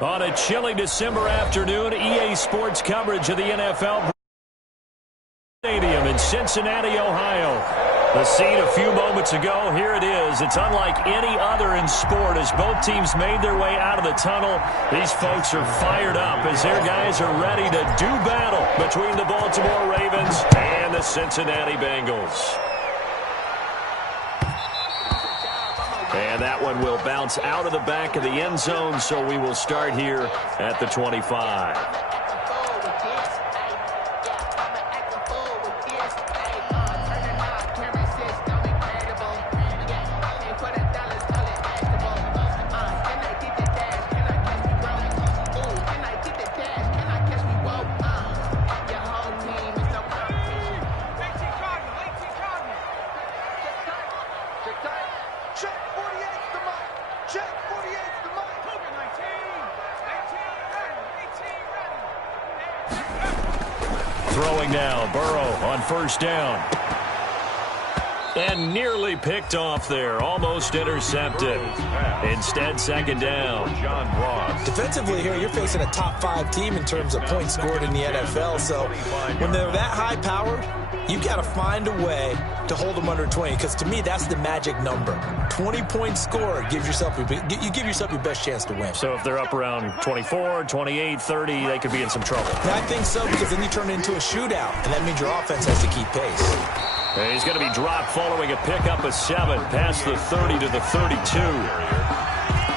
On a chilly December afternoon, EA Sports coverage of the NFL Stadium in Cincinnati, Ohio. The scene a few moments ago, here it is. It's unlike any other in sport as both teams made their way out of the tunnel. These folks are fired up as their guys are ready to do battle between the Baltimore Ravens and the Cincinnati Bengals. And that one will bounce out of the back of the end zone, so we will start here at the 25. Throwing now, Burrow on first down. And nearly picked off there, almost intercepted. Instead, second down. Defensively here, you're facing a top 5 team in terms of points scored in the NFL. So when they're that high powered, you've got to find a way to hold them under 20. Because to me, that's the magic number. 20 points scored gives yourself you give yourself your best chance to win. So if they're up around 24, 28, 30, they could be in some trouble. And I think so, because then you turn it into a shootout, and that means your offense has to keep pace. And he's going to be dropped following a pickup of 7 past the 30 to the 32.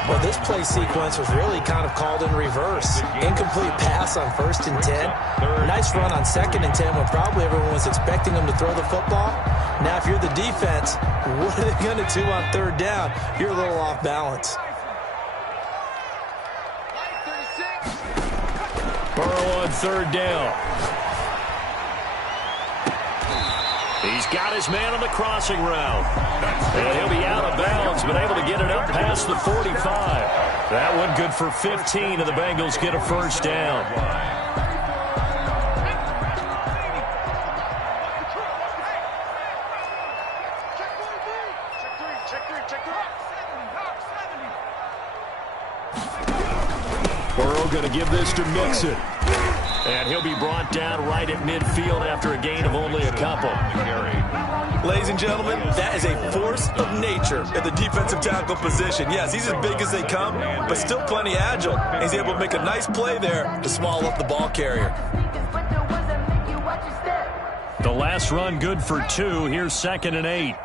Well, this play sequence was really kind of called in reverse. Incomplete pass on 1st and 10. Nice run on 2nd and 10 when probably everyone was expecting him to throw the football. Now, if you're the defense, what are they going to do on 3rd down? You're a little off balance. Burrow on 3rd down. He's got his man on the crossing route. And he'll be out of bounds, but able to get it up past the 45. That one good for 15, and the Bengals get a first down. Burrow going to give this to Mixon. And he'll be brought down right at midfield after a gain of only a couple. Ladies and gentlemen, that is a force of nature at the defensive tackle position. Yes, he's as big as they come, but still plenty agile. He's able to make a nice play there to swallow up the ball carrier. The last run good for 2. Here's 2nd and 8.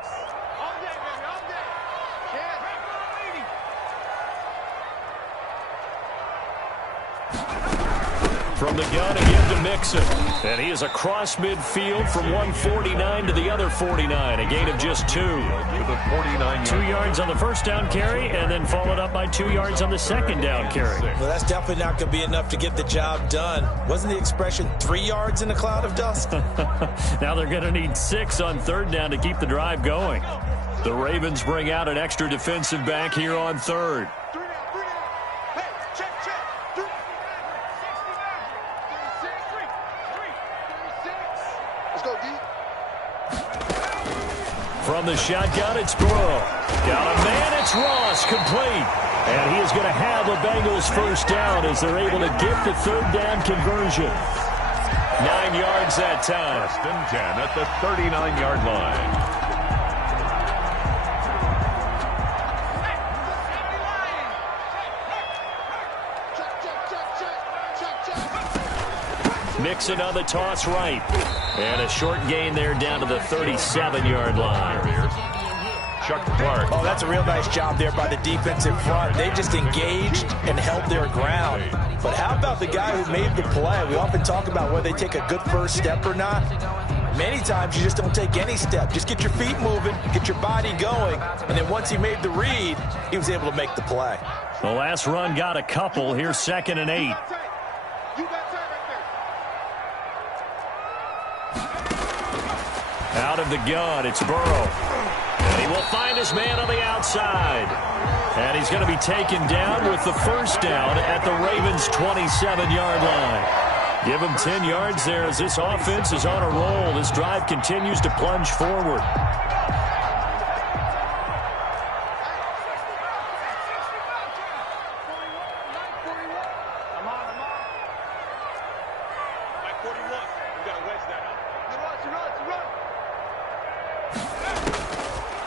From the gun again to Mixon. And he is across midfield from 149 to the other 49. A gain of just 2. 2 yards on the first down carry, and then followed up by 2 yards on the second down carry. Well, that's definitely not going to be enough to get the job done. Wasn't the expression 3 yards in a cloud of dust? Now they're going to need 6 on 3rd down to keep the drive going. The Ravens bring out an extra defensive back here on 3rd. From the shotgun, it's Burrow. Got a man, it's Ross, complete. And he is going to have a Bengals first down as they're able to get the 3rd down conversion. 9 yards that time. 1st and 10 at the 39-yard line. Mixon on the toss right. And a short gain there down to the 37-yard line. Chuck Clark. Oh, that's a real nice job there by the defensive front. They just engaged and held their ground. But how about the guy who made the play? We often talk about whether they take a good first step or not. Many times you just don't take any step. Just get your feet moving, get your body going, and then once he made the read, he was able to make the play. The last run got a couple. Here's 2nd and 8. Out of the gun, it's Burrow. And he will find his man on the outside. And he's going to be taken down with the first down at the Ravens' 27-yard line. Give him 10 yards there as this offense is on a roll. This drive continues to plunge forward.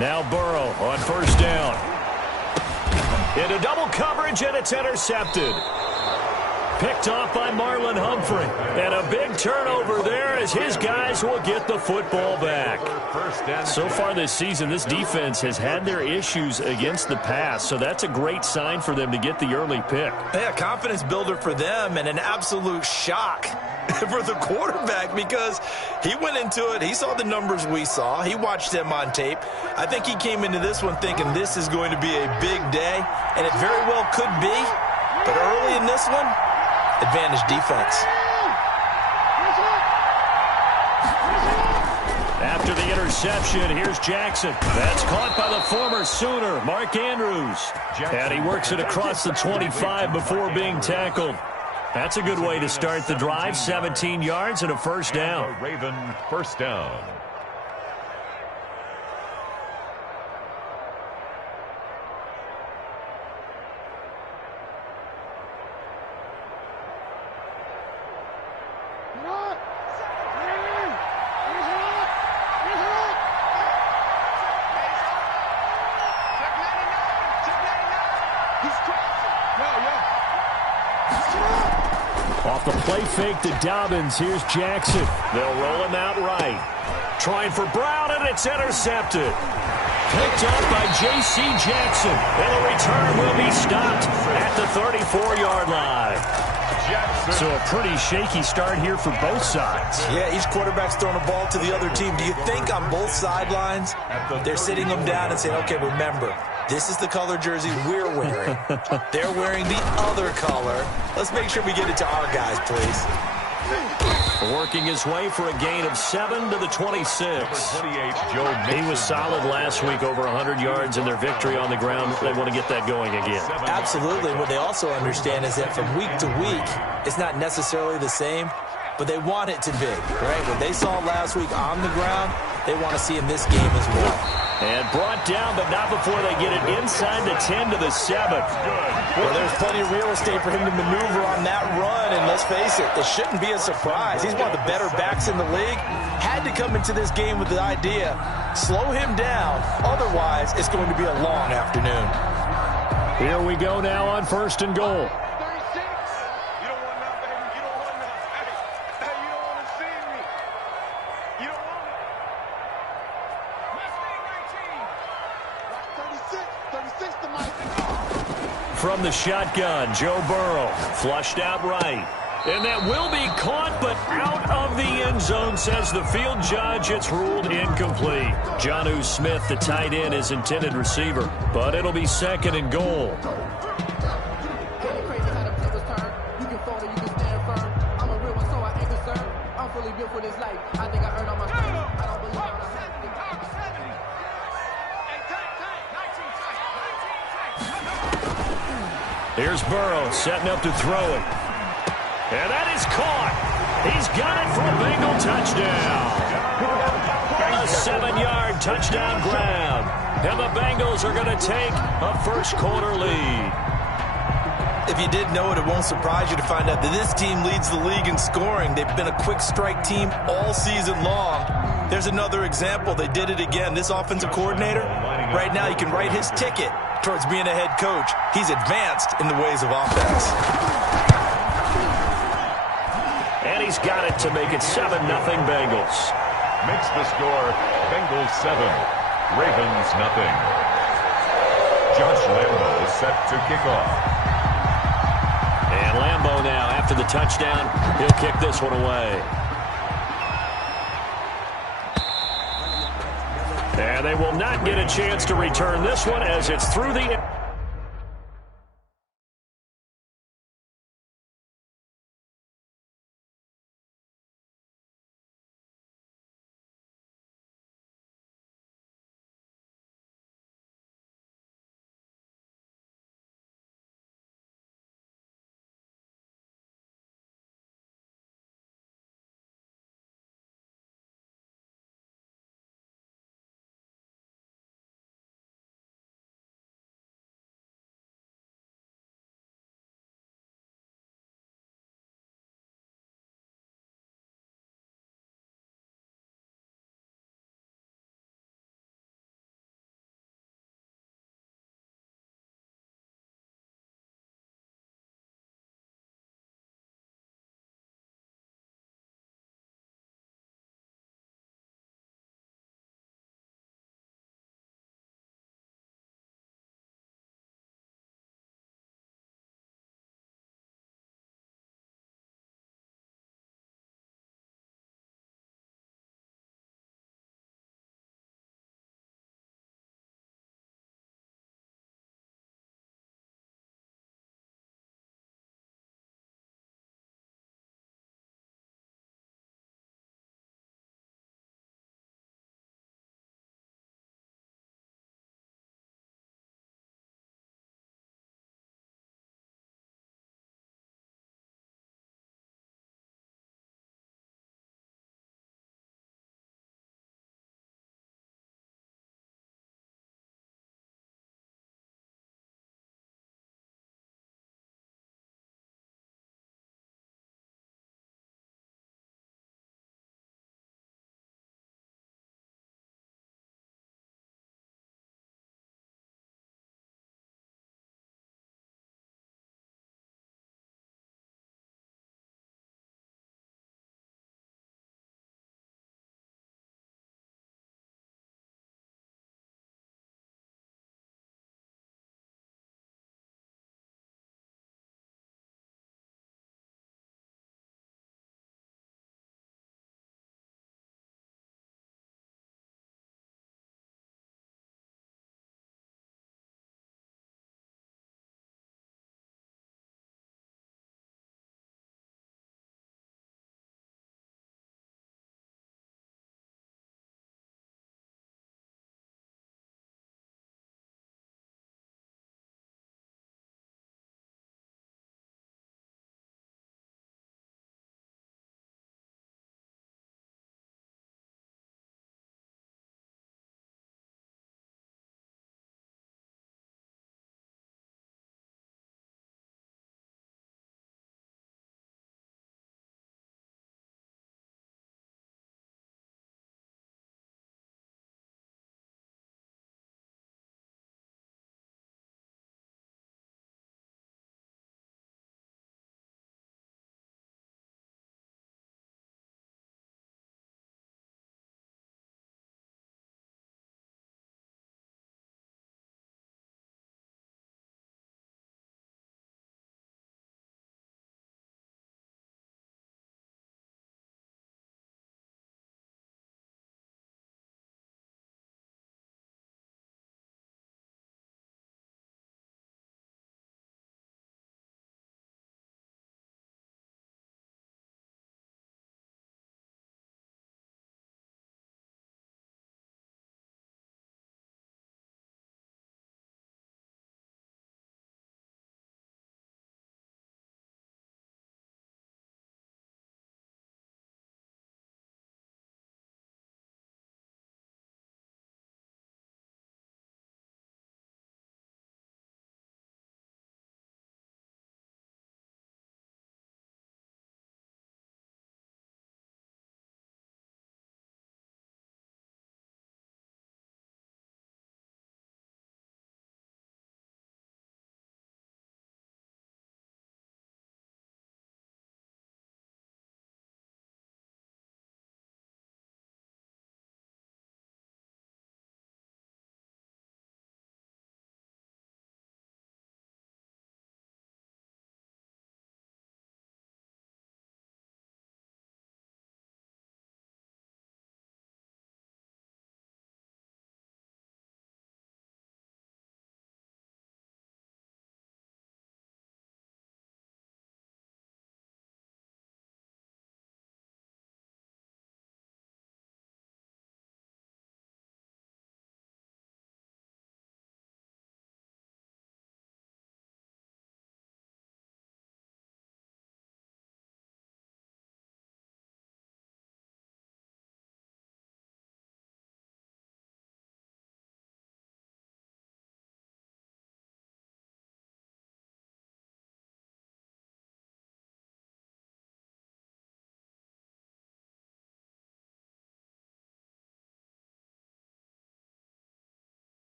Now Burrow on first down. Into double coverage, and it's intercepted. Picked off by Marlon Humphrey. And a big turnover there as his guys will get the football back. So far this season, this defense has had their issues against the pass, so that's a great sign for them to get the early pick. Yeah, confidence builder for them and an absolute shock for the quarterback because he went into it. He saw the numbers we saw. He watched them on tape. I think he came into this one thinking this is going to be a big day, and it very well could be. But early in this one, advantage defense. After the interception, here's Jackson. That's caught by the former Sooner, Mark Andrews. And he works it across the 25 before being tackled. That's a good way to start the drive. 17 yards and a first down. Raven, first down. Off the play fake to Dobbins, here's Jackson. They'll roll him out right. Trying for Brown, and it's intercepted. Picked up by J.C. Jackson, and the return will be stopped at the 34-yard line. So a pretty shaky start here for both sides. Yeah, each quarterback's throwing a ball to the other team. Do you think on both sidelines they're sitting them down and saying, okay, remember, this is the color jersey we're wearing. They're wearing the other color. Let's make sure we get it to our guys, please. Working his way for a gain of 7 to the 26. He was solid last week, over 100 yards in their victory on the ground. They want to get that going again. Absolutely. What they also understand is that from week to week, it's not necessarily the same, but they want it to be, right? What they saw last week on the ground, they want to see in this game as well. And brought down, but not before they get it inside the 10 to the 7. Well, there's plenty of real estate for him to maneuver on that run, and let's face it, it shouldn't be a surprise. He's one of the better backs in the league. Had to come into this game with the idea, slow him down, otherwise it's going to be a long afternoon. Here we go now on first and goal. From the shotgun, Joe Burrow, flushed out right. And that will be caught, but out of the end zone, says the field judge. It's ruled incomplete. Jonnu Smith, the tight end, is intended receiver, but it'll be second and goal. Here's Burrow setting up to throw it. And that is caught. He's got it for a Bengal touchdown. A 7-yard touchdown grab. And the Bengals are going to take a first-quarter lead. If you did know it, it won't surprise you to find out that this team leads the league in scoring. They've been a quick strike team all season long. There's another example. They did it again. This offensive coordinator, right now you can write his ticket towards being a head coach. He's advanced in the ways of offense. And he's got it to make it 7-0 Bengals. Makes the score Bengals 7, Ravens nothing. Josh Lambo is set to kick off. And Lambo now, after the touchdown, he'll kick this one away. And they will not get a chance to return this one as it's through the...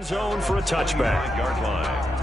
End zone for a touchback. Yard line.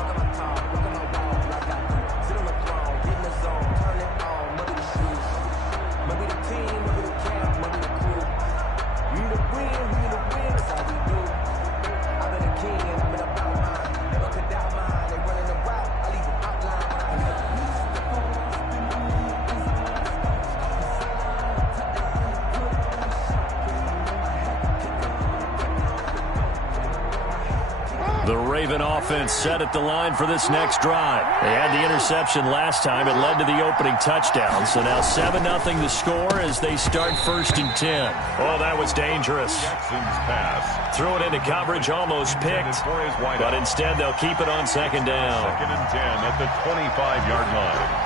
The Raven offense set at the line for this next drive. They had the interception last time. It led to the opening touchdown. So now 7-0 the score as they start 1st and 10. Oh, that was dangerous. Jackson's pass. Threw it into coverage, almost picked. But instead they'll keep it on 2nd down. 2nd and 10 at the 25-yard line.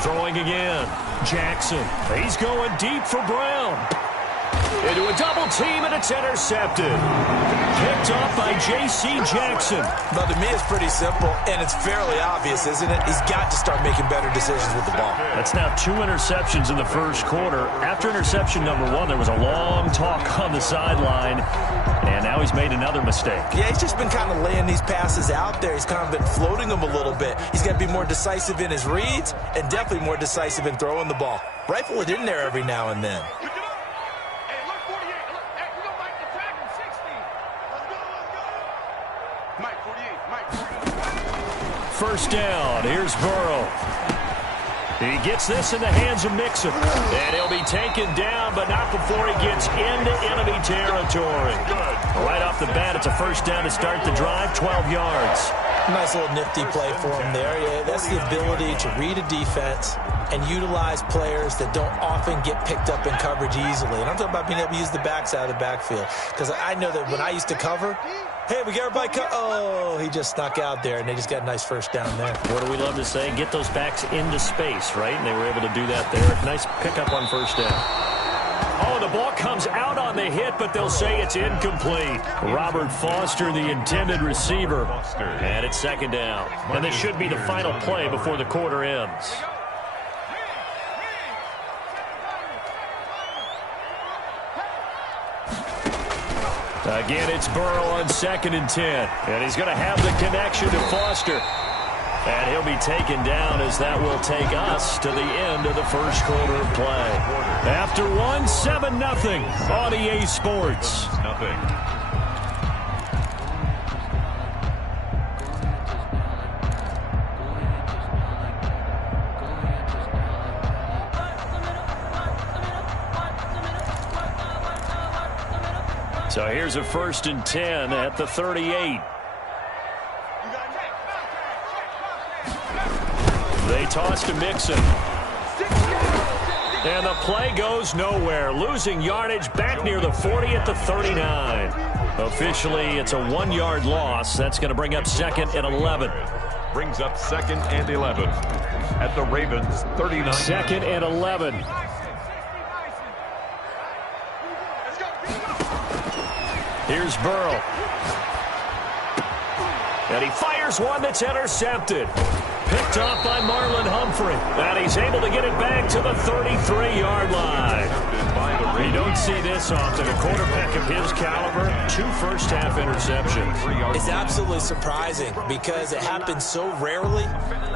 Throwing again. Jackson. He's going deep for Brown. Into a double team, and it's intercepted. Picked off by J.C. Jackson. Well, to me, it's pretty simple, and it's fairly obvious, isn't it? He's got to start making better decisions with the ball. That's now 2 interceptions in the first quarter. After interception number 1, there was a long talk on the sideline, and now he's made another mistake. Yeah, he's just been kind of laying these passes out there. He's kind of been floating them a little bit. He's got to be more decisive in his reads and definitely more decisive in throwing the ball. Rifle it in there every now and then. First down. Here's Burrow. He gets this in the hands of Mixon. And he'll be taken down, but not before he gets into enemy territory. Right off the bat, it's a first down to start the drive, 12 yards. Nice little nifty play for him there. Yeah, that's the ability to read a defense and utilize players that don't often get picked up in coverage easily. And I'm talking about being able to use the backside of the backfield. Because I know that when I used to cover, hey, we got everybody oh, he just snuck out there, and they just got a nice first down there. What do we love to say? Get those backs into space, right? And they were able to do that there. Nice pickup on first down. Oh, the ball comes out on the hit, but they'll say it's incomplete. Robert Foster, the intended receiver. And it's 2nd down. And this should be the final play before the quarter ends. Again, it's Burrow on 2nd and 10. And he's going to have the connection to Foster. And he'll be taken down as that will take us to the end of the first quarter of play. After 7-0 on EA Sports. Nothing. So here's a 1st and 10 at the 38. They toss to Mixon. And the play goes nowhere. Losing yardage back near the 40 at the 39. Officially, it's a 1-yard loss. That's going to bring up 2nd and 11. Brings up 2nd and 11 at the Ravens 39. 2nd and 11. Here's Burrow. And he fires one that's intercepted. Picked off by Marlon Humphrey. And he's able to get it back to the 33-yard line. You don't see this often. A quarterback of his caliber, 2 first-half interceptions. It's absolutely surprising because it happens so rarely.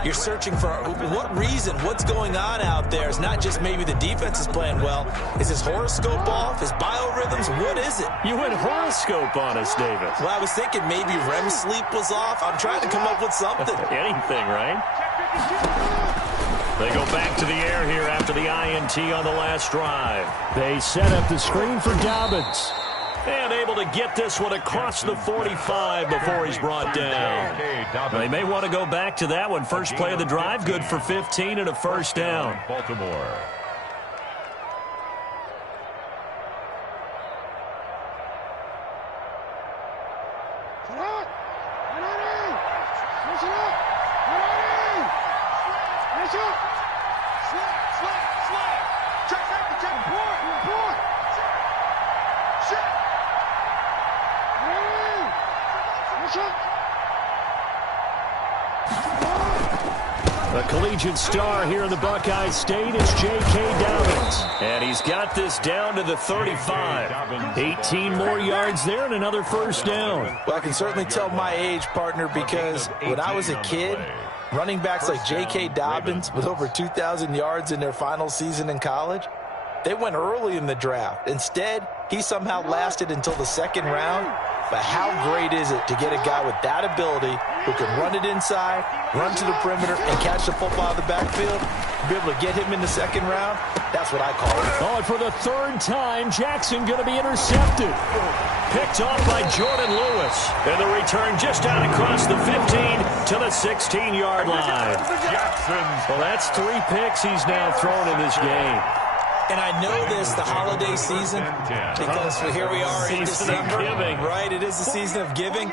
You're searching for what reason, what's going on out there. It's not just maybe the defense is playing well. Is his horoscope off? His biorhythms? What is it? You went horoscope on us, David. Well, I was thinking maybe REM sleep was off. I'm trying to come up with something. Anything, right? They go back to the air here after the INT on the last drive. They set up the screen for Dobbins. And able to get this one across the 45 before he's brought down. They may want to go back to that one. First play of the drive, good for 15 and a first down. Baltimore. emergent star here in the Buckeye State. It's J.K. Dobbins. And he's got this down to the 35. 18 more yards there and another first down. Well, I can certainly tell my age, partner, because when I was a kid, running backs like J.K. Dobbins with over 2,000 yards in their final season in college, they went early in the draft. Instead, he somehow lasted until the second round. But how great is it to get a guy with that ability who can run it inside, run to the perimeter, and catch the football out of the backfield? Be able to get him in the second round? That's what I call it. Oh, and for the third time, Jackson going to be intercepted. Picked off by Jordan Lewis. And the return just out across the 15 to the 16-yard line. Well, that's 3 picks he's now thrown in this game. And I know this, the holiday season, because here we are in December, right? It is the season of giving.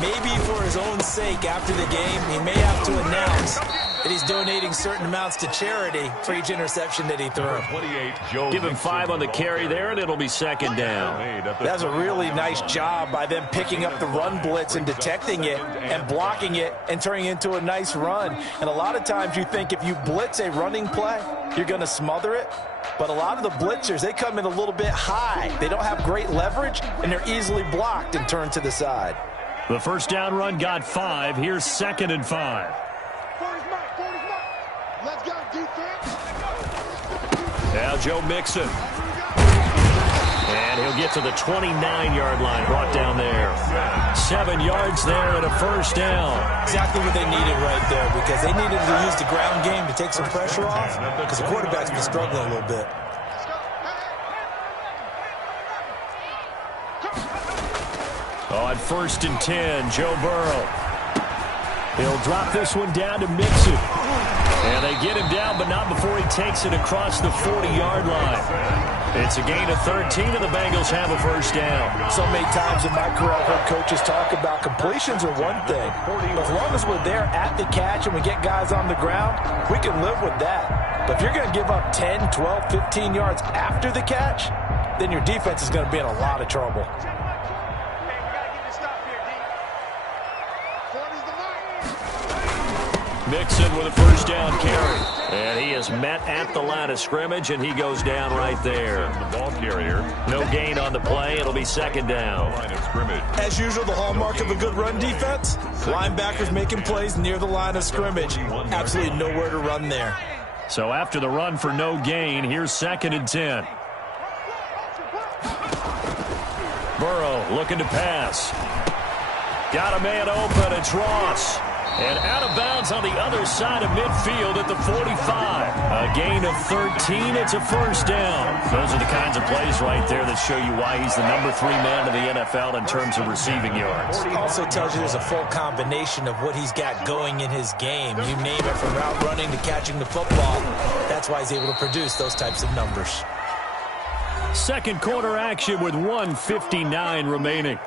Maybe for his own sake, after the game, he may have to announce that he's donating certain amounts to charity for each interception that he threw. Give him 5 on the carry there, and it'll be second down. That's a really nice job by them picking up the run blitz and detecting it and blocking it and turning it into a nice run. And a lot of times you think if you blitz a running play, you're going to smother it. But a lot of the blitzers, they come in a little bit high. They don't have great leverage, and they're easily blocked and turned to the side. The first down run got 5. Here's 2nd and 5. Let's go, defense. Now Joe Mixon. And he'll get to the 29-yard line, brought down there. 7 yards there and a first down. Exactly what they needed right there, because they needed to use the ground game to take some pressure off, because the quarterback's been struggling a little bit. On 1st and 10, Joe Burrow. He'll drop this one down to Mixon. And they get him down, but not before he takes it across the 40-yard line. It's a gain of 13, and the Bengals have a first down. So many times in my career, I've heard coaches talk about completions are one thing. But as long as we're there at the catch and we get guys on the ground, we can live with that. But if you're going to give up 10, 12, 15 yards after the catch, then your defense is going to be in a lot of trouble. Mixon with a first down carry. And he is met at the line of scrimmage, and he goes down right there. The ball carrier. No gain on the play. It'll be second down. Line of scrimmage. As usual, the hallmark of a good run defense, linebackers making plays near the line of scrimmage. Absolutely nowhere to run there. So after the run for no gain, here's 2nd and 10. Burrow looking to pass. Got a man open. It's Ross. And out of bounds on the other side of midfield at the 45. A gain of 13. It's a first down. Those are the kinds of plays right there that show you why he's the number 3 man in the NFL in terms of receiving yards. Also tells you there's a full combination of what he's got going in his game. You name it, from route running to catching the football. That's why he's able to produce those types of numbers. Second quarter action with 1:59 remaining.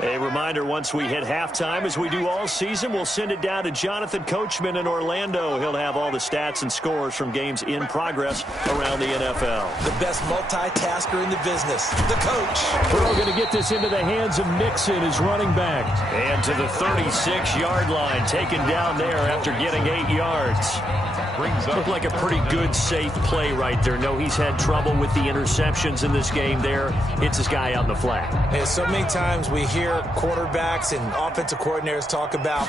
A reminder, once we hit halftime, as we do all season, we'll send it down to Jonathan Coachman in Orlando. He'll have all the stats and scores from games in progress around the NFL. The best multitasker in the business, the coach. Burrow going to get this into the hands of Mixon, his running back. And to the 36-yard line, taken down there after getting 8 yards. Looked like a pretty good, safe play right there. No, he's had trouble with the interceptions in this game there. Hits his guy out in the flat. Yeah, so many times we hear quarterbacks and offensive coordinators talk about,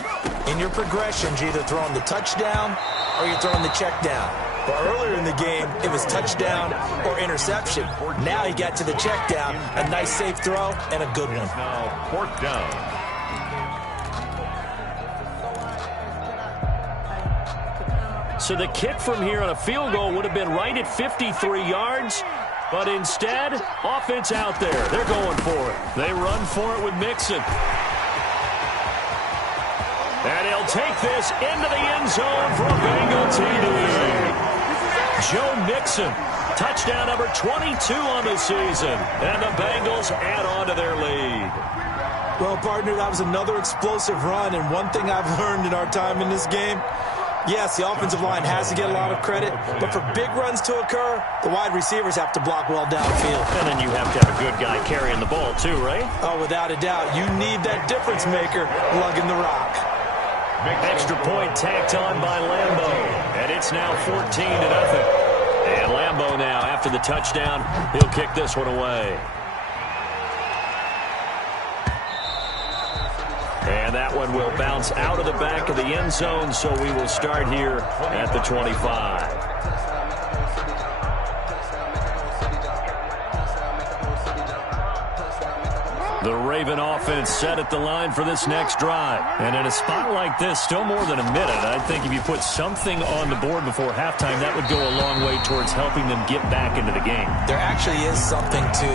in your progressions, you're either throwing the touchdown or you're throwing the check down. But earlier in the game, it was touchdown or interception. Now he got to the check down, a nice safe throw, and a good one. Now, 4th down. So the kick from here on a field goal would have been right at 53 yards. But instead, offense out there. They're going for it. They run for it with Mixon. And he'll take this into the end zone for a Bengal TD. Joe Mixon, touchdown number 22 on the season. And the Bengals add on to their lead. Well, partner, that was another explosive run. And one thing I've learned in our time in this game, yes, the offensive line has to get a lot of credit, but for big runs to occur, the wide receivers have to block well downfield. And then you have to have a good guy carrying the ball too, right? Oh, without a doubt. You need that difference maker lugging the rock. Extra point tacked on by Lambeau. And it's now 14-0. And Lambeau now, after the touchdown, he'll kick this one away. And that one will bounce out of the back of the end zone, so we will start here at the 25. The Raven offense set at the line for this next drive. And in a spot like this, still more than a minute, I think if you put something on the board before halftime, that would go a long way towards helping them get back into the game. There actually is something to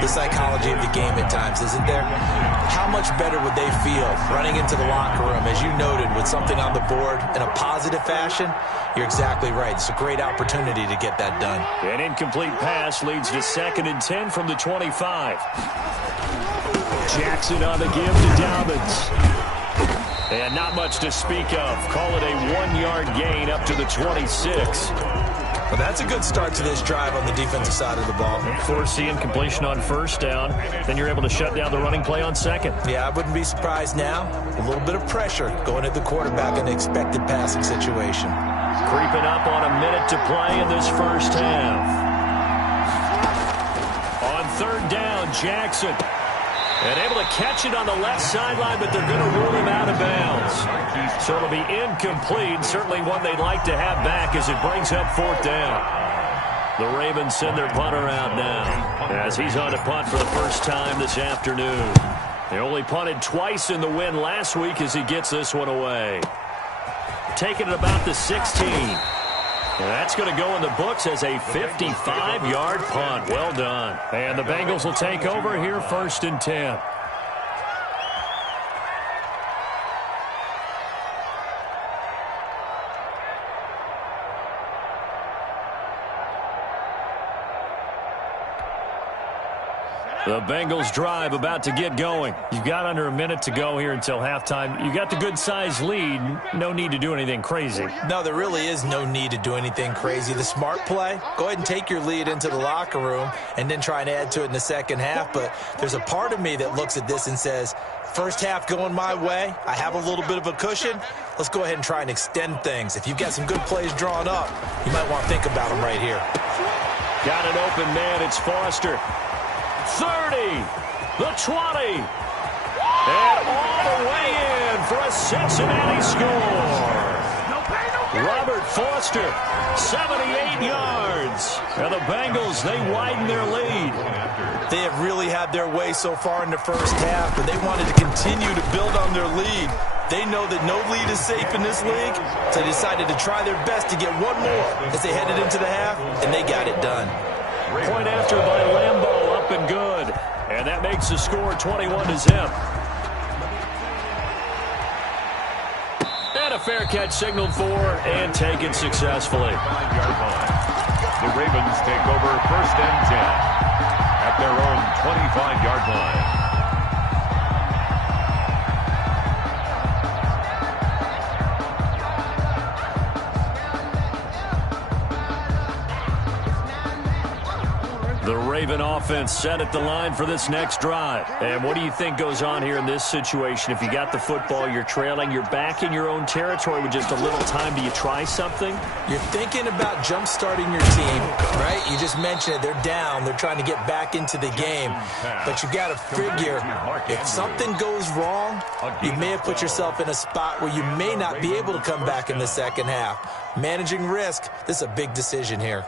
the psychology of the game at times, isn't there? How much better would they feel running into the locker room, as you noted, with something on the board in a positive fashion? You're exactly right. It's a great opportunity to get that done. An incomplete pass leads to 2nd and 10 from the 25. Jackson on the give to Dobbins. And not much to speak of. Call it a 1-yard gain up to the 26. Well, that's a good start to this drive on the defensive side of the ball. Foreseeing completion on 1st down. Then you're able to shut down the running play on 2nd. Yeah, I wouldn't be surprised now. A little bit of pressure going at the quarterback in an expected passing situation. Creeping up on a minute to play in this first half. On 3rd down, Jackson. And able to catch it on the left sideline, but they're going to rule him out of bounds. So it'll be incomplete. Certainly one they'd like to have back as it brings up 4th down. The Ravens send their punter out now as he's on to punt for the first time this afternoon. They only punted twice in the win last week as he gets this one away. Taking it about the 16. And that's going to go in the books as a 55-yard punt. Well done. And the Bengals will take over here 1st and 10. The Bengals drive about to get going. You've got under a minute to go here until halftime. You got the good-sized lead. No need to do anything crazy. No, there really is no need to do anything crazy. The smart play, go ahead and take your lead into the locker room and then try and add to it in the second half. But there's a part of me that looks at this and says, first half going my way, I have a little bit of a cushion. Let's go ahead and try and extend things. If you've got some good plays drawn up, you might want to think about them right here. Got an open man. It's Foster. 30, the 20, and all the way in for a Cincinnati score. Robert Foster, 78 yards. And the Bengals, they widen their lead. They have really had their way so far in the first half, but they wanted to continue to build on their lead. They know that no lead is safe in this league, so they decided to try their best to get one more as they headed into the half, and they got it done. Point after by Lambeau, up and good. And that makes the score 21-0. And a fair catch signaled for and taken successfully. 5-yard line. The Ravens take over 1st and 10 at their own 25-yard line. The Raven offense set at the line for this next drive. And what do you think goes on here in this situation? If you got the football, you're trailing, you're back in your own territory with just a little time. Do you try something? You're thinking about jump-starting your team, right? You just mentioned it. They're down. They're trying to get back into the game. But you got to figure, if something goes wrong, you may have put yourself in a spot where you may not be able to come back in the second half. Managing risk, this is a big decision here.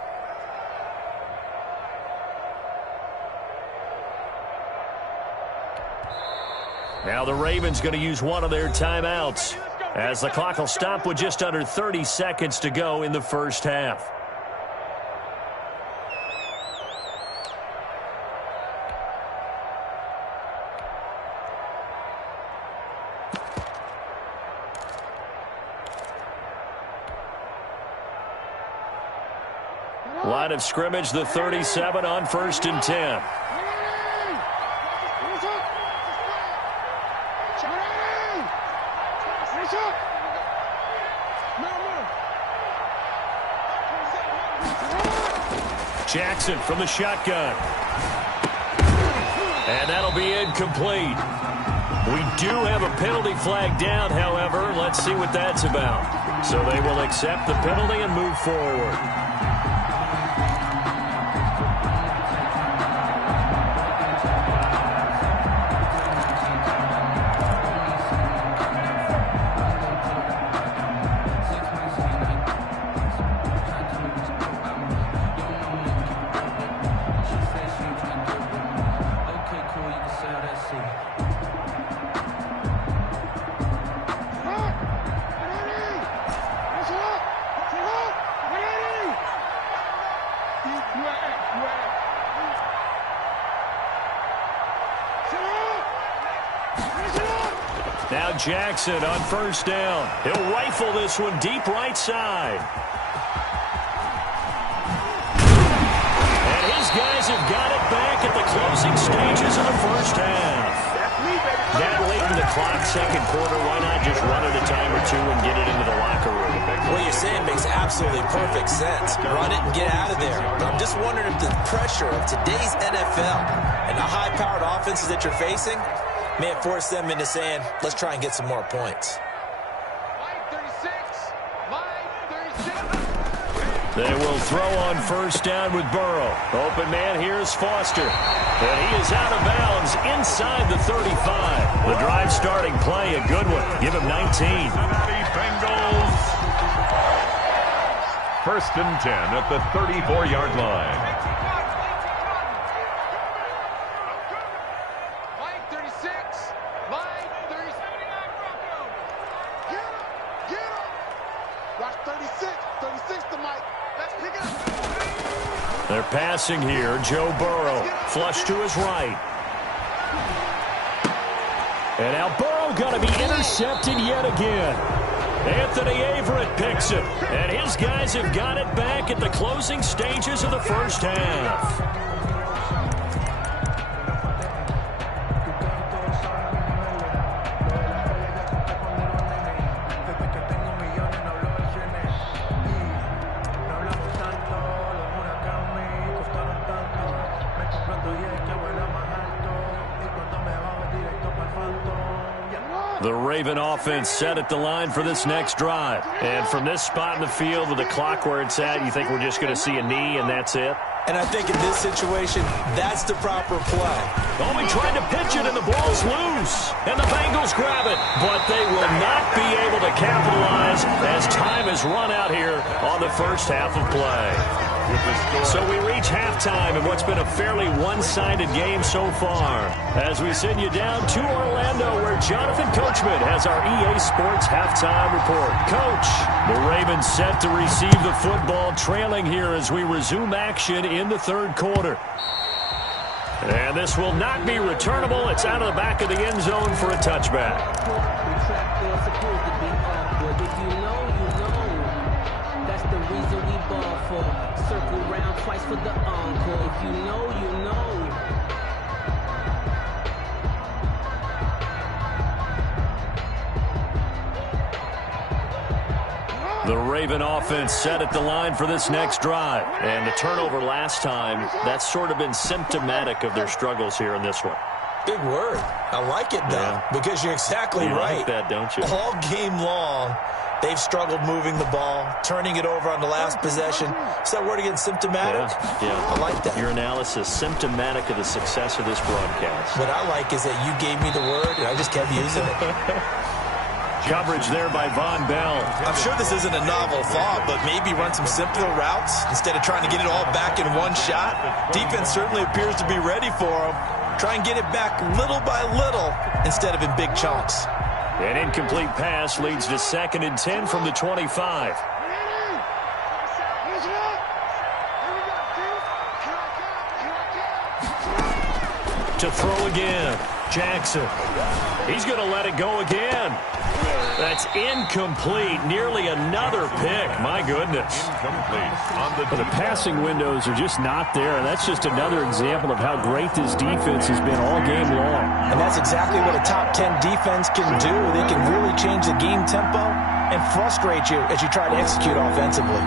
Now the Ravens going to use one of their timeouts as the clock will stop with just under 30 seconds to go in the first half. Line of scrimmage, the 37 on 1st and 10. Jackson from the shotgun. And that'll be incomplete. We do have a penalty flag down, however. Let's see what that's about. So they will accept the penalty and move forward. Now Jackson on first down. He'll rifle this one deep right side. And his guys have got it back at the closing stages of the first half. That late in the clock, second quarter, why not just run it a time or two and get it into the locker room? What you're saying makes absolutely perfect sense. Run it and get out of there. But I'm just wondering if the pressure of today's NFL and the high-powered offenses that you're facing may have forced them into saying, let's try and get some more points. They will throw on first down with Burrow. Open man, here's Foster. And he is out of bounds inside the 35. The drive starting play, a good one. Give him 19. Cincinnati Bengals. First and 10 at the 34-yard line. They're passing here. Joe Burrow, flush to his right. And now Burrow going to be intercepted yet again. Anthony Averett picks it. And his guys have got it back at the closing stages of the first half. The Raven offense set at the line for this next drive. And from this spot in the field with the clock where it's at, you think we're just going to see a knee and that's it? And I think in this situation, that's the proper play. Oh, he tried to pitch it and the ball's loose. And the Bengals grab it. But they will not be able to capitalize as time has run out here on the first half of play. So we reach halftime in what's been a fairly one-sided game so far. As we send you down to Orlando, where Jonathan Coachman has our EA Sports halftime report. Coach, the Ravens set to receive the football, trailing here as we resume action in the third quarter. And this will not be returnable. It's out of the back of the end zone for a touchback. Circle round twice for the encore. If you know, you know. The Raven offense set at the line for this next drive. And the turnover last time, that's sort of been symptomatic of their struggles here in this one. Big word. I like it, though, because you're exactly right. Like that, don't you? All game long, they've struggled moving the ball, turning it over on the last possession. Is that word again, symptomatic? Yeah. I like that. Your analysis, symptomatic of the success of this broadcast. What I like is that you gave me the word, and I just kept using it. Coverage there by Von Bell. I'm sure this isn't a novel thought, but maybe run some simpler routes instead of trying to get it all back in one shot. Defense certainly appears to be ready for them. Try and get it back little by little instead of in big chunks. An incomplete pass leads to 2nd and 10 from the 25. To throw again. Jackson. He's going to let it go again. That's incomplete. Nearly another pick. My goodness. Incomplete. The passing windows are just not there, and that's just another example of how great this defense has been all game long. And that's exactly what a top 10 defense can do. They can really change the game tempo and frustrate you as you try to execute offensively.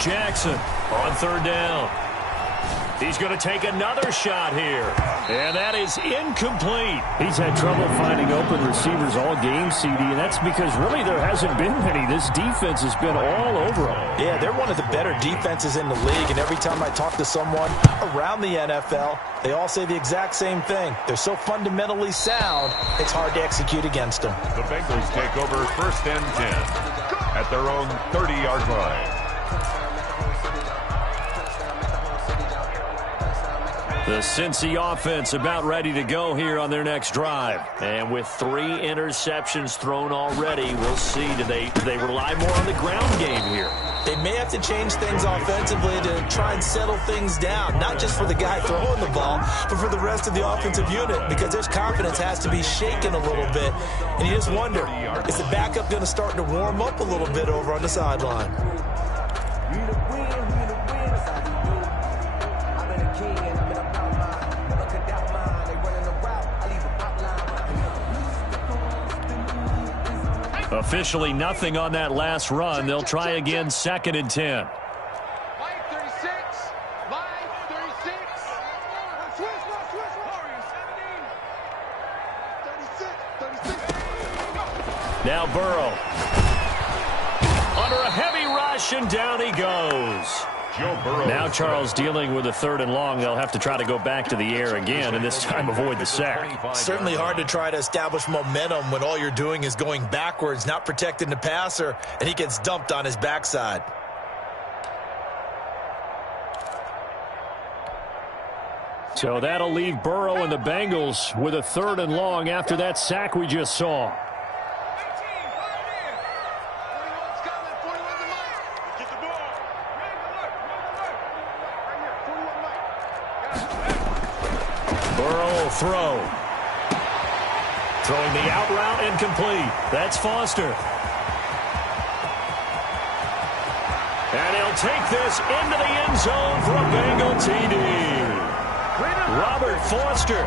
Jackson on third down. He's going to take another shot here. And that is incomplete. He's had trouble finding open receivers all game, CD, and that's because really there hasn't been many. This defense has been all over them. Yeah, they're one of the better defenses in the league, and every time I talk to someone around the NFL, they all say the exact same thing. They're so fundamentally sound, it's hard to execute against them. The Bengals take over 1st and 10 at their own 30-yard line. The Cincy offense about ready to go here on their next drive. And with 3 interceptions thrown already, we'll see. Do they rely more on the ground game here? They may have to change things offensively to try and settle things down, not just for the guy throwing the ball, but for the rest of the offensive unit, because their confidence has to be shaken a little bit. And you just wonder, is the backup going to start to warm up a little bit over on the sideline? Officially nothing on that last run. They'll try again 2nd and 10. Now Burrow. Under a heavy rush, and down he goes. Now Charles dealing with a 3rd and long. They'll have to try to go back to the air again, and this time avoid the sack. Certainly hard to try to establish momentum when all you're doing is going backwards, not protecting the passer, and he gets dumped on his backside. So that'll leave Burrow and the Bengals with a 3rd and long after that sack we just saw. Throw. Throwing the out route incomplete. That's Foster. And he'll take this into the end zone for a Bengal TD. Robert Foster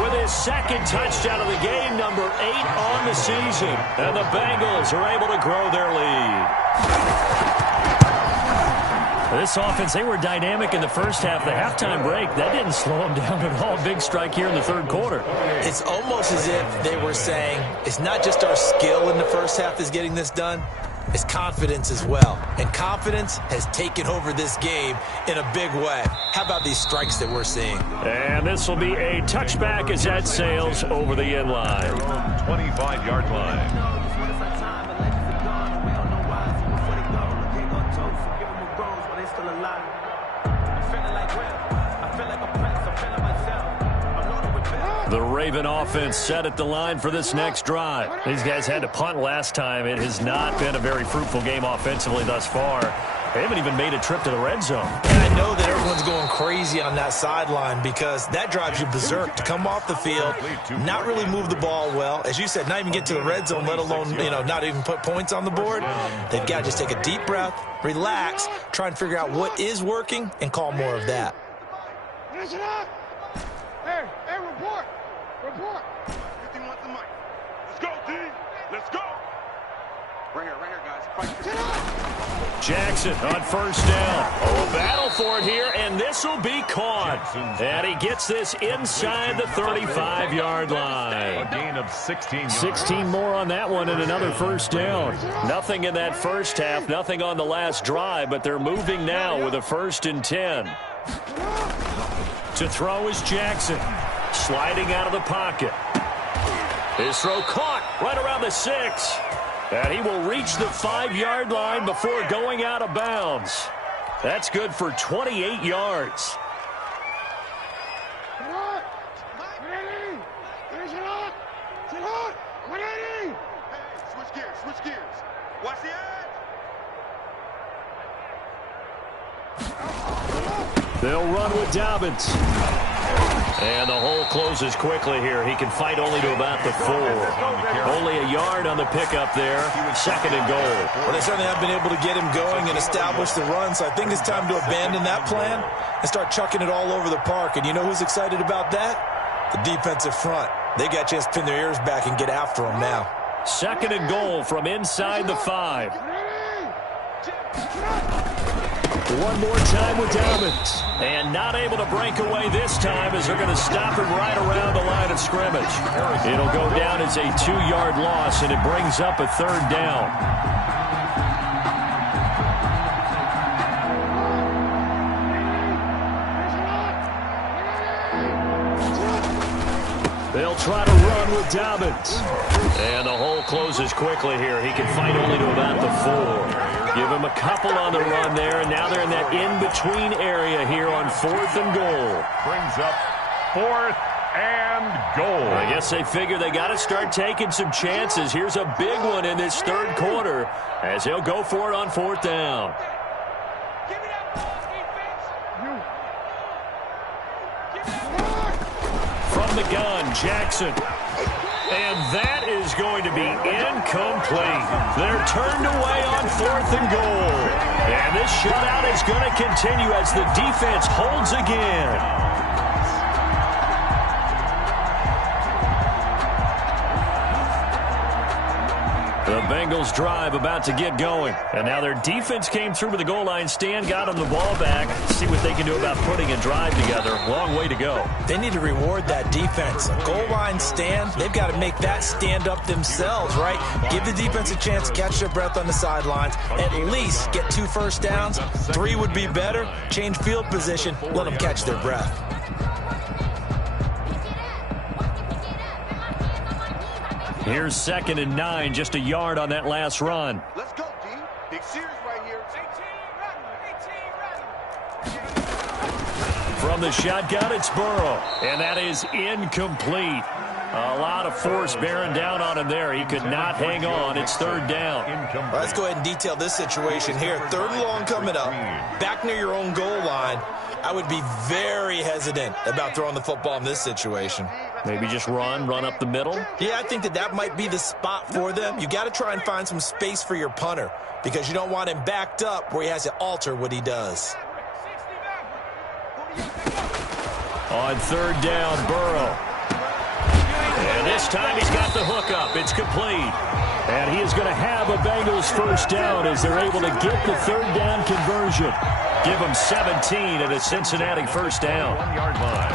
with his 2nd touchdown of the game, number 8 on the season. And the Bengals are able to grow their lead. This offense, they were dynamic in the first half. The halftime break, that didn't slow them down at all. Big strike here in the 3rd quarter. It's almost as if they were saying, it's not just our skill in the first half that's getting this done, it's confidence as well. And confidence has taken over this game in a big way. How about these strikes that we're seeing? And this will be a touchback as that sails over the end line. 25-yard line. The Raven offense set at the line for this next drive. These guys had to punt last time. It has not been a very fruitful game offensively thus far. They haven't even made a trip to the red zone. And I know that everyone's going crazy on that sideline because that drives you berserk to come off the field, not really move the ball well. As you said, not even get to the red zone, let alone, not even put points on the board. They've got to just take a deep breath, relax, try and figure out what is working, and call more of that. Listen up! Hey, report! Report! 50 wants the mic. Let's go, team! Let's go! Right here, guys. Fight. Jackson on 1st down. Oh, battle for it here, and this will be caught. And he gets this inside the 35-yard line. A gain of 16 yards. 16 more on that one and another 1st down. Nothing in that first half, nothing on the last drive, but they're moving now with a 1st and 10. To throw is Jackson. Sliding out of the pocket. His throw caught right around the 6. And he will reach the 5-yard line before going out of bounds. That's good for 28 yards. Switch gears. Watch the edge. They'll run with Dobbins. And the hole closes quickly here. He can fight only to about the 4. Only a yard on the pickup there. 2nd and goal. Well, they certainly have been able to get him going and establish the run, so I think it's time to abandon that plan and start chucking it all over the park. And you know who's excited about that? The defensive front. They got a chance to pin their ears back and get after him now. 2nd and goal from inside the 5. One more time with Dobbins. And not able to break away this time as they're going to stop him right around the line of scrimmage. It'll go down as a 2-yard loss, and it brings up a 3rd down. They'll try to run with Dobbins. And the hole closes quickly here. He can fight only to about the 4. Give him a couple on the run there, and now they're in that in-between area here on 4th and goal. Brings up 4th and goal. I guess they figure they got to start taking some chances. Here's a big one in this 3rd quarter as they'll go for it on 4th down. From the gun, Jackson. And that is going to be incomplete. They're turned away on 4th and goal. And this shutout is going to continue as the defense holds again. The Bengals drive about to get going. And now their defense came through with the goal line stand, got them the ball back. See what they can do about putting a drive together. Long way to go. They need to reward that defense. A goal line stand, they've got to make that stand up themselves, right? Give the defense a chance to catch their breath on the sidelines. At least get 2 first downs. 3 would be better. Change field position. Let them catch their breath. Here's 2nd and 9, just a yard on that last run. Let's go, D. Big series right here. 18 From the shotgun, it's Burrow. And that is incomplete. A lot of force bearing down on him there. He could not hang on. It's 3rd down. Let's go ahead and detail this situation here. 3rd and long coming up. Back near your own goal line. I would be very hesitant about throwing the football in this situation. Maybe just run up the middle? Yeah, I think that might be the spot for them. You got to try and find some space for your punter because you don't want him backed up where he has to alter what he does. On 3rd down, Burrow. And this time he's got the hook up. It's complete. And he is going to have a Bengals first down as they're able to get the 3rd down conversion. Give them 17 at a Cincinnati first down. 1-yard line.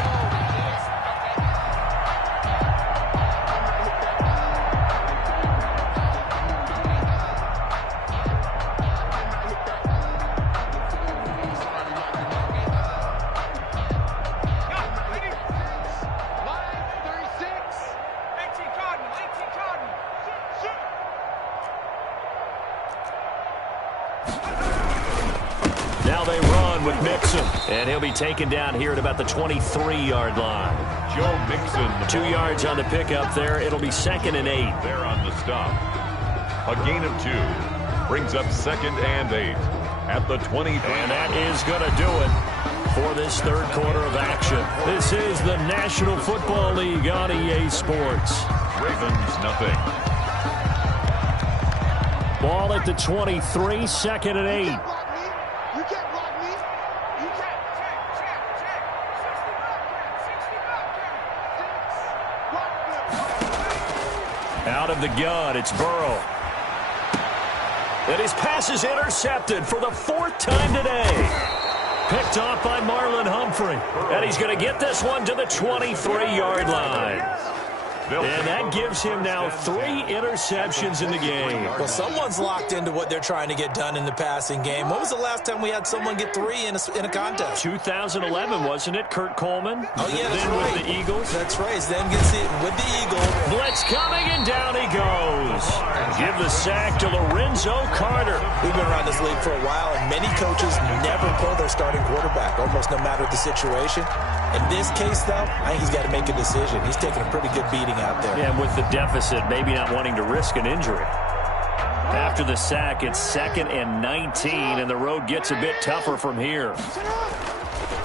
Now they run with Mixon. And he'll be taken down here at about the 23-yard line. Joe Mixon. 2 yards on the pickup there. It'll be 2nd and 8. There on the stop. A gain of 2. Brings up 2nd and 8. At the 23. And that is going to do it for this 3rd quarter of action. This is the National Football League on EA Sports. Ravens nothing. Ball at the 23, 2nd and 8. Out of the gun, it's Burrow. And his pass is intercepted for the 4th time today. Picked off by Marlon Humphrey. And he's going to get this one to the 23-yard line. And that gives him now 3 interceptions in the game. Well, someone's locked into what they're trying to get done in the passing game. When was the last time we had someone get 3 in a contest? 2011, wasn't it? Kurt Coleman? Oh, yeah, that's then right. With the Eagles. That's right. Then gets it with the Eagles. Blitz coming, and down he goes. Give the sack to Lorenzo Carter. We've been around this league for a while, and many coaches never pull their starting quarterback, almost no matter the situation. In this case, though, I think he's got to make a decision. He's taking a pretty good beating out there. Yeah, and with the deficit, maybe not wanting to risk an injury. After the sack, it's 2nd and 19, and the road gets a bit tougher from here.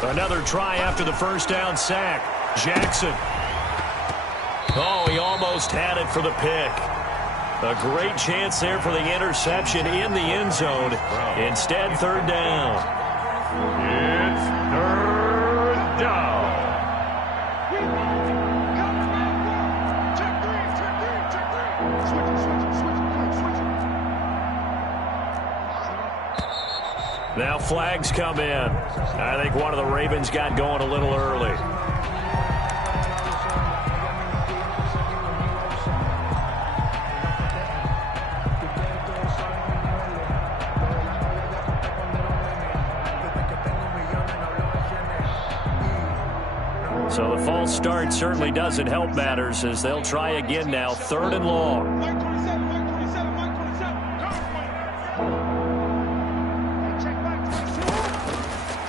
Another try after the first down sack. Jackson. Oh, he almost had it for the pick. A great chance there for the interception in the end zone. Instead, 3rd down. It's 3rd down. Now flags come in. I think one of the Ravens got going a little early. So the false start certainly doesn't help matters as they'll try again now, 3rd and long.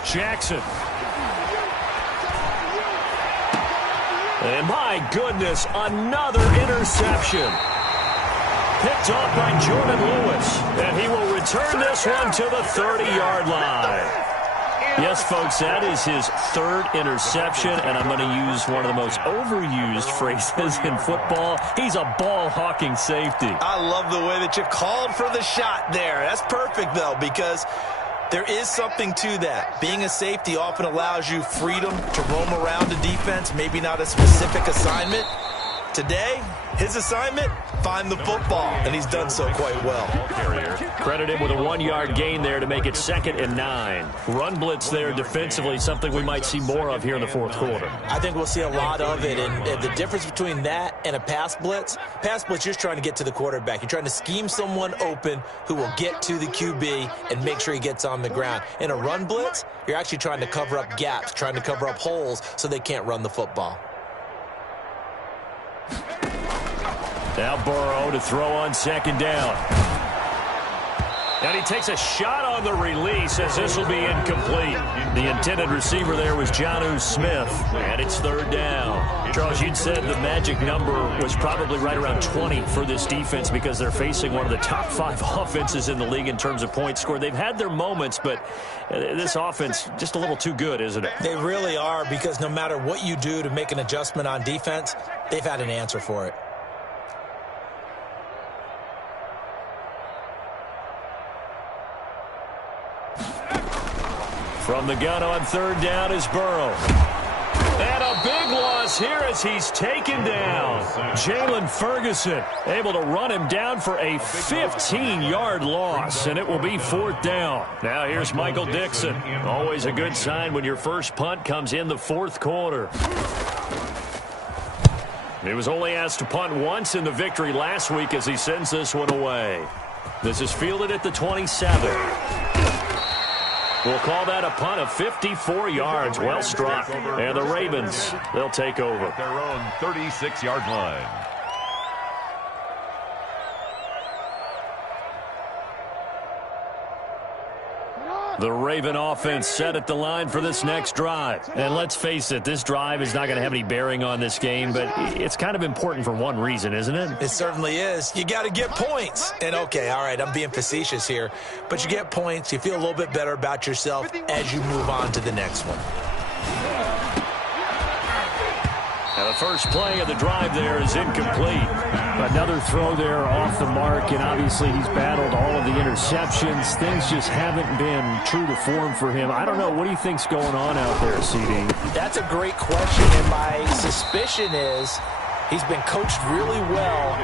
Jackson. And my goodness, another interception. Picked off by Jordan Lewis. And he will return this one to the 30-yard line. Yes, folks, that is his 3rd interception, and I'm going to use one of the most overused phrases in football. He's a ball-hawking safety. I love the way that you called for the shot there. That's perfect, though, because there is something to that. Being a safety often allows you freedom to roam around a defense, maybe not a specific assignment. Today, his assignment, find the football, and he's done so quite well. Credit him with a 1-yard gain there to make it 2nd and 9. Run blitz there defensively, something we might see more of here in the 4th quarter. I think we'll see a lot of it, and the difference between that and a pass blitz, you're just trying to get to the quarterback. You're trying to scheme someone open who will get to the QB and make sure he gets on the ground. In a run blitz, you're actually trying to cover up gaps, trying to cover up holes so they can't run the football. Now Burrow to throw on 2nd down. And he takes a shot on the release as this will be incomplete. The intended receiver there was Jonnu Smith, and it's 3rd down. Charles, you'd said the magic number was probably right around 20 for this defense because they're facing one of the top 5 offenses in the league in terms of points scored. They've had their moments, but this offense just a little too good, isn't it? They really are, because no matter what you do to make an adjustment on defense, they've had an answer for it. From the gun on 3rd down is Burrow. And a big loss here as he's taken down. Jalen Ferguson able to run him down for a 15-yard loss, and it will be 4th down. Now here's Michael Dixon. Always a good sign when your first punt comes in the 4th quarter. He was only asked to punt once in the victory last week as he sends this one away. This is fielded at the 27. We'll call that a punt of 54 yards. Well struck. And the Ravens, they'll take over. At their own 36-yard line. The Raven offense set at the line for this next drive. And let's face it, this drive is not going to have any bearing on this game, but it's kind of important for one reason, isn't it? It certainly is. You got to get points. And, okay, all right, I'm being facetious here, but you get points, you feel a little bit better about yourself as you move on to the next one. Now the first play of the drive there is incomplete. Another throw there off the mark, and obviously he's battled all of the interceptions. Things just haven't been true to form for him. I don't know. What do you think's going on out there, CD? That's a great question, and my suspicion is he's been coached really well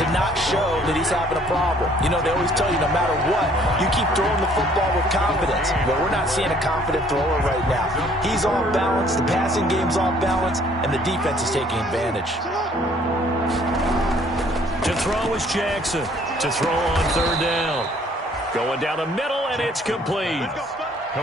to not show that he's having a problem. You know, they always tell you no matter what, you keep throwing the football with confidence. Well, we're not seeing a confident thrower right now. He's off balance, the passing game's off balance, and the defense is taking advantage. To throw is Jackson. To throw on 3rd down. Going down the middle, and it's complete.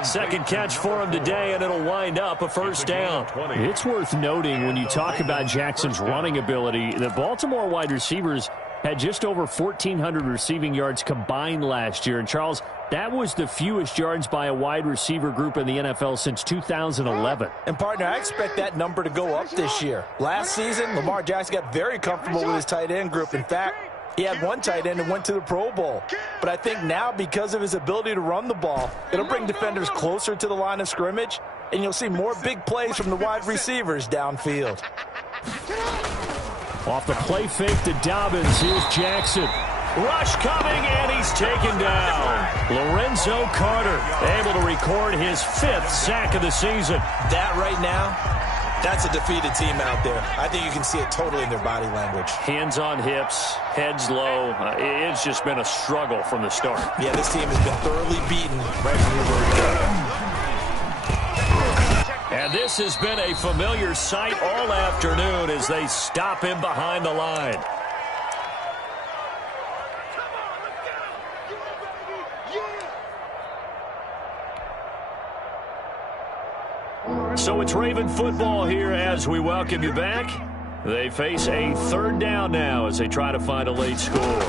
Second catch for him today, and it'll wind up a 1st down. It's worth noting when you talk about Jackson's running ability, the Baltimore wide receivers had just over 1,400 receiving yards combined last year. And, Charles, that was the fewest yards by a wide receiver group in the NFL since 2011. And, partner, I expect that number to go up this year. Last season, Lamar Jackson got very comfortable with his tight end group. In fact, he had one tight end and went to the Pro Bowl. But I think now, because of his ability to run the ball, it'll bring defenders closer to the line of scrimmage, and you'll see more big plays from the wide receivers downfield. Off the play fake to Dobbins, here's Jackson. Rush coming, and he's taken down. Lorenzo Carter able to record his 5th sack of the season. That right now, that's a defeated team out there. I think you can see it totally in their body language. Hands on hips, heads low. It's just been a struggle from the start. Yeah, this team has been thoroughly beaten right from the word. And this has been a familiar sight all afternoon as they stop him behind the line. So it's Raven football here as we welcome you back. They face a 3rd down now as they try to find a late score.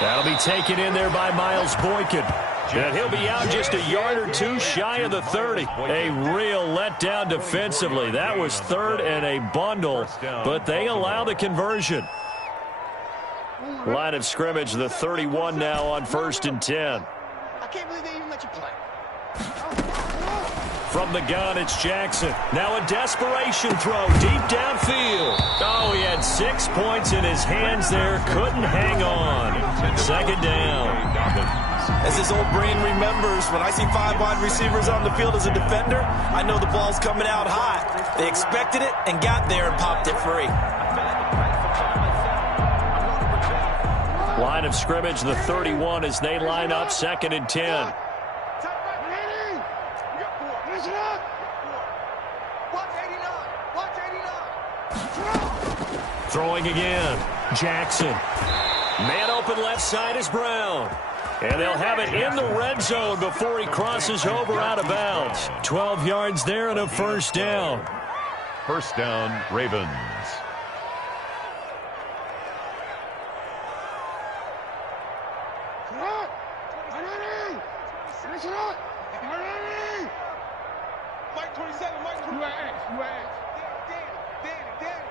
That'll be taken in there by Miles Boykin. And he'll be out just a yard or 2 shy of the 30. A real letdown defensively. That was 3rd and a bundle, but they allow the conversion. Line of scrimmage, the 31 now on 1st and 10. I can't believe they even let you play. From the gun, it's Jackson. Now a desperation throw deep downfield. Oh, he had 6 points in his hands there. Couldn't hang on. 2nd down. As his old brain remembers, when I see 5 wide receivers on the field as a defender, I know the ball's coming out hot. They expected it and got there and popped it free. Line of scrimmage, the 31 as they line up 2nd and 10. Throwing again. Jackson. Man open left side is Brown. And they'll have it in the red zone before he crosses over out of bounds. 12 yards there and a 1st down. 1st down, Ravens. Mike 27, Mike 27. Danny.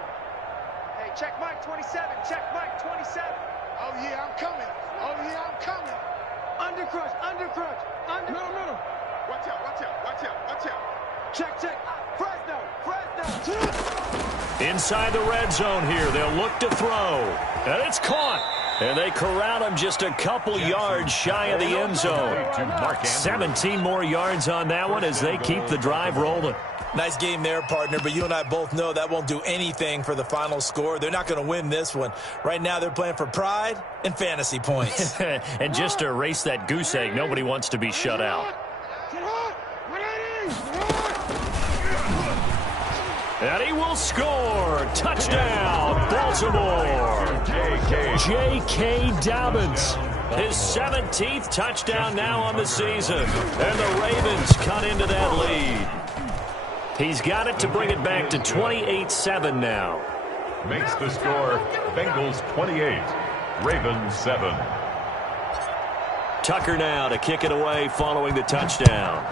Hey, check Mike 27, check Mike 27. Oh, yeah, I'm coming. Undercrush. Middle. Watch out. Check. Fresno. Inside the red zone here. They'll look to throw. And it's caught. And they corral him just a couple yards shy of the end zone. 17 more yards on that one as they keep the drive rolling. Nice game there, partner, but you and I both know that won't do anything for the final score. They're not going to win this one. Right now they're playing for pride and fantasy points. And just to erase that goose egg, nobody wants to be shut out. And he will score. Touchdown, Baltimore. J.K. Dobbins. His 17th touchdown now on the season. And the Ravens cut into that lead. He's got it to bring it back to 28-7 now. Makes the score Bengals 28, Ravens 7. Tucker now to kick it away following the touchdown.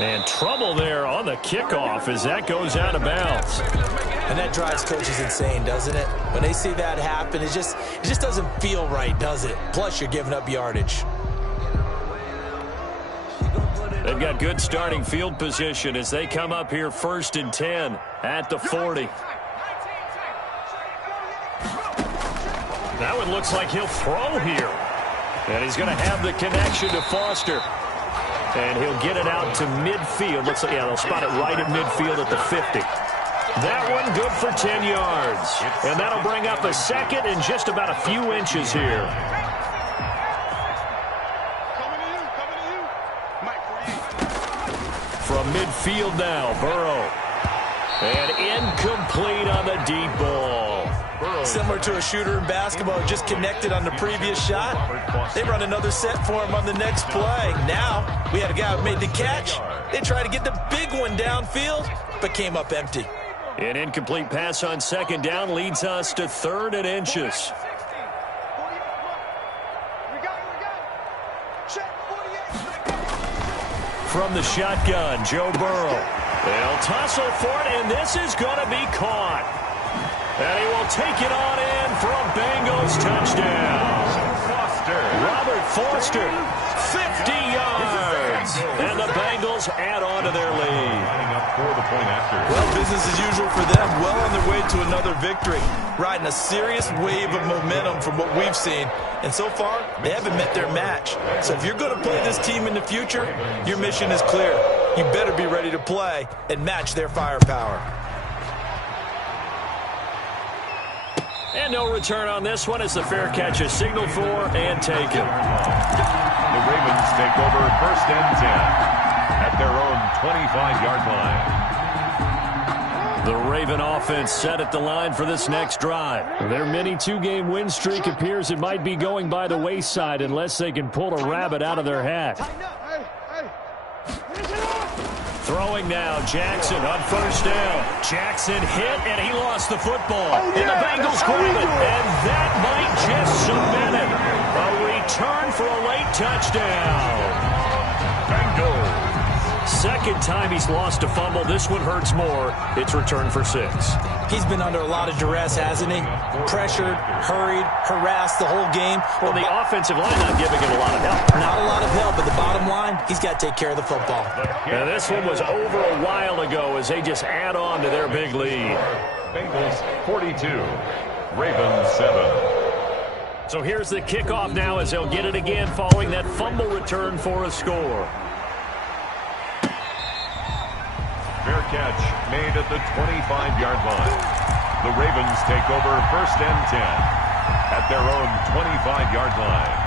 And trouble there on the kickoff as that goes out of bounds. And that drives coaches insane, doesn't it? When they see that happen, it just doesn't feel right, does it? Plus, you're giving up yardage. They've got good starting field position as they come up here 1st and 10 at the 40. That one looks like he'll throw here. And he's going to have the connection to Foster. And he'll get it out to midfield. Looks like, yeah, they'll spot it right at midfield at the 50. That one good for 10 yards. And that'll bring up a 2nd and just about a few inches here. From midfield now, Burrow. And incomplete on the deep ball. Similar to a shooter in basketball, just connected on the previous shot. They run another set for him on the next play. Now, we had a guy who made the catch. They tried to get the big one downfield, but came up empty. An incomplete pass on 2nd down leads us to 3rd and inches. From the shotgun, Joe Burrow. They'll tussle for it, and this is going to be caught. And he will take it on in for a Bengals touchdown. Robert Foster, 50 yards. And the Bengals Bengals add on to their lead. Lining up for the point after. Well, business as usual for them. Well on their way to another victory. Riding a serious wave of momentum from what we've seen. And so far, they haven't met their match. So if you're going to play this team in the future, your mission is clear. You better be ready to play and match their firepower. And no return on this one as the fair catch is signaled for and taken. The Ravens take over 1st and 10 at their own 25-yard line. The Raven offense set at the line for this next drive. Their mini two-game win streak appears it might be going by the wayside unless they can pull a rabbit out of their hat. Throwing now, Jackson on 1st down. Jackson hit, and he lost the football. And the Bengals grab it, and that might just cement it. A return for a late touchdown. Bengals. Second time he's lost a fumble. This one hurts more. It's returned for 6. He's been under a lot of duress, hasn't he? Pressured, hurried, harassed the whole game. Well, the offensive line not giving him a lot of help. Not a lot of help, but the bottom line, he's got to take care of the football. And this one was over a while ago as they just add on to their big lead. Bengals 42, Ravens 7. So here's the kickoff now as they'll get it again following that fumble return for a score. Fair catch made at the 25-yard line. The Ravens take over 1st and 10 at their own 25-yard line.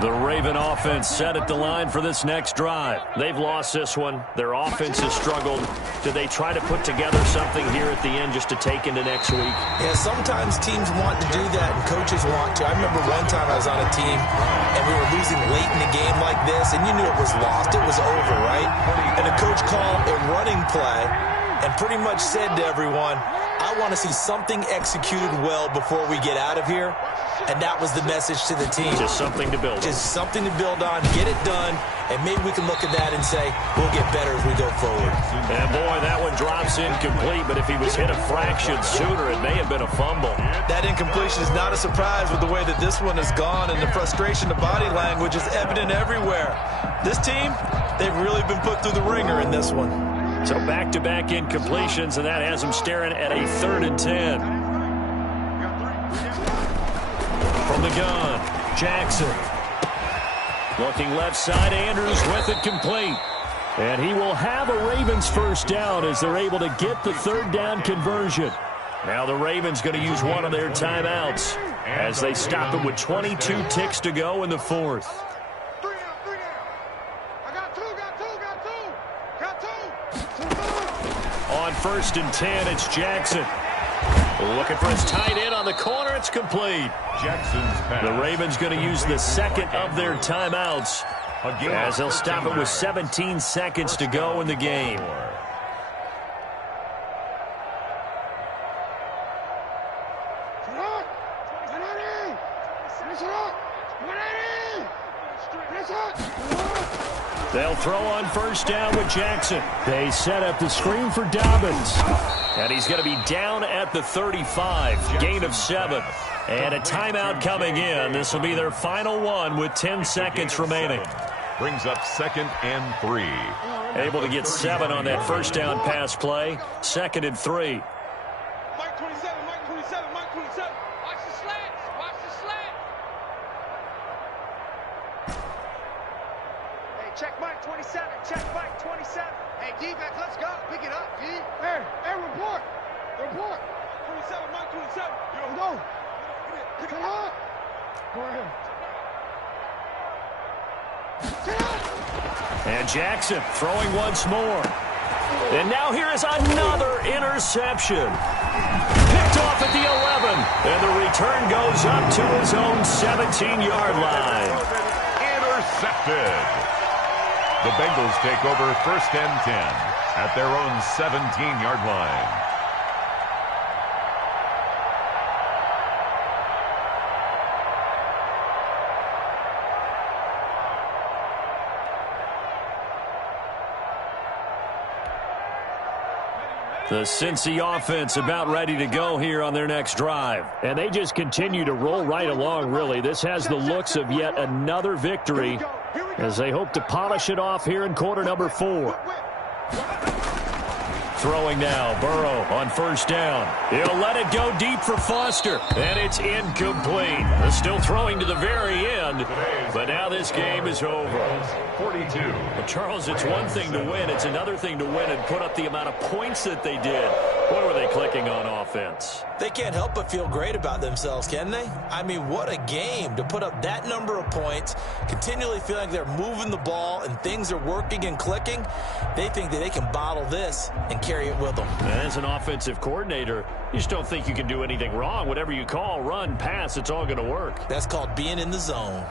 The Raven offense set at the line for this next drive. They've lost this one. Their offense has struggled. Do they try to put together something here at the end just to take into next week? Yeah, sometimes teams want to do that and coaches want to. I remember one time I was on a team and we were losing late in the game like this, and you knew it was lost. It was over, right? And the coach called a running play and pretty much said to everyone, I want to see something executed well before we get out of here. And that was the message to the team. Just something to build on. Just something to build on, get it done, and maybe we can look at that and say, we'll get better as we go forward. And boy, that one drops incomplete, but if he was hit a fraction sooner, it may have been a fumble. That incompletion is not a surprise with the way that this one has gone, and the frustration, the body language is evident everywhere. This team, they've really been put through the ringer in this one. So back-to-back incompletions, and that has him staring at a 3rd and 10. From the gun, Jackson. Looking left side, Andrews with it complete. And he will have a Ravens 1st down as they're able to get the 3rd down conversion. Now the Ravens going to use one of their timeouts as they stop it with 22 ticks to go in the 4th. On 1st and 10, it's Jackson. Looking for his tight end on the corner. It's complete. Jackson's pass. The Ravens going to use the 2nd of their timeouts as they'll stop it with 17 seconds to go in the game. They'll throw on 1st down with Jackson. They set up the screen for Dobbins. And he's going to be down at the 35. Gain of 7. And a timeout coming in. This will be their final one with 10 seconds remaining. Brings up 2nd and 3. Able to get 7 on that 1st down pass play. 2nd and 3. Mike 27, Mike 27, Mike 27. Watch the slants, watch the slant. Hey, check Mike 27, check Mike 27. Hey, D-back, let's go. Pick it up, D. Hey, report. Report. 27, Mike 27. Yo, go. Pick it up. Go ahead. And Jackson throwing once more. And now here is another interception. Picked off at the 11. And the return goes up to his own 17-yard line. Intercepted. The Bengals take over 1st and 10 at their own 17-yard line. The Cincy offense about ready to go here on their next drive. And they just continue to roll right along, really. This has the looks of yet another victory as they hope to polish it off here in quarter number 4. Throwing now, Burrow on first down. He'll let it go deep for Foster, and it's incomplete. Still throwing to the very end, but now this game is over. 42. Well, Charles, it's one thing to win. It's another thing to win and put up the amount of points that they did. What were they clicking on offense? They can't help but feel great about themselves, can they? I mean, what a game to put up that number of points, continually feeling like they're moving the ball and things are working and clicking. They think that they can bottle this and carry it with them. As an offensive coordinator, you just don't think you can do anything wrong. Whatever you call, run, pass, it's all going to work. That's called being in the zone.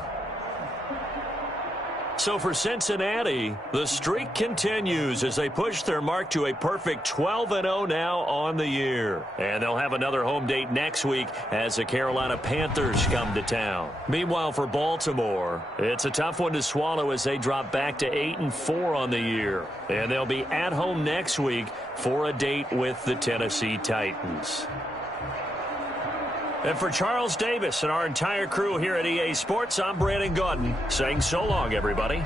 So for Cincinnati, the streak continues as they push their mark to a perfect 12-0 now on the year. And they'll have another home date next week as the Carolina Panthers come to town. Meanwhile, for Baltimore, it's a tough one to swallow as they drop back to 8-4 on the year. And they'll be at home next week for a date with the Tennessee Titans. And for Charles Davis and our entire crew here at EA Sports, I'm Brandon Gaudin saying so long, everybody.